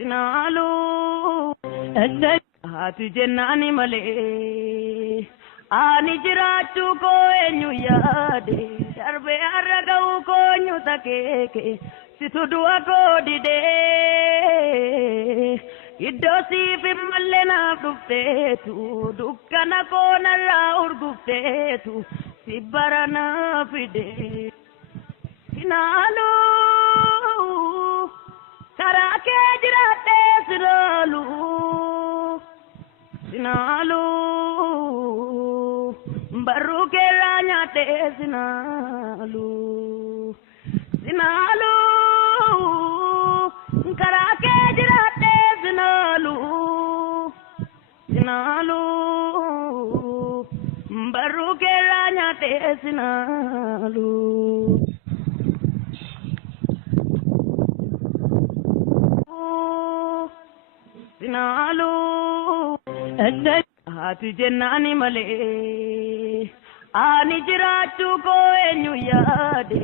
Sinalu hati jennani male ani jiraachu ko enyu yaade darbe arragau ko enyu takeke situ du'a ko dide iddo sifi malle naaf dhufteetu dukkana ko narraa urgufteetu sibbara naa fide Sinalu karaa kee jiraadhee sinalu Sinalu barruu keerraa nyaadhee sinalu Sinalu karaa kee jiraadhee sinalu Sinalu barruu keerraa nyaadhee sinalu Sinalu hati jennani male ani jiraachu ko enyu yaade